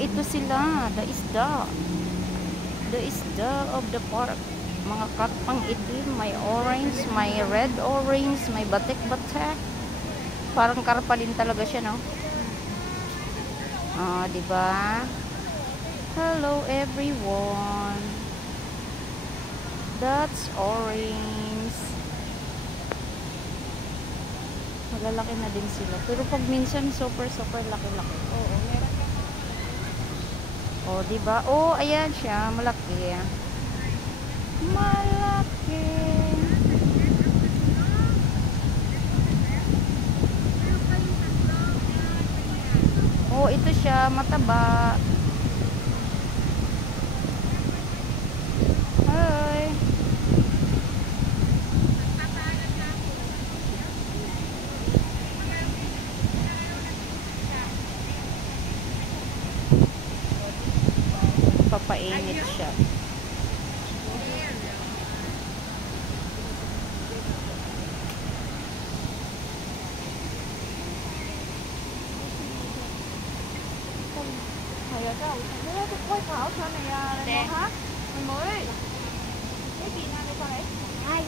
ito sila. The isda of the park. Mga karpang itim. May orange, may red orange, may batik-batik. Parang karpa din talaga siya, no? Diba? Hello, everyone. That's orange. Malalaki na din sila. Pero pag minsan, super laki-laki. Oo, meron ka. Diba? Ayan siya. Malaki. Malaki. Ito siya. Mataba. Hi. Papainit siya. Thầy ở đâu? Thầy ơi, tôi khảo sao này, này hả? Mười mới. Cái gì nào đây con ấy? Ai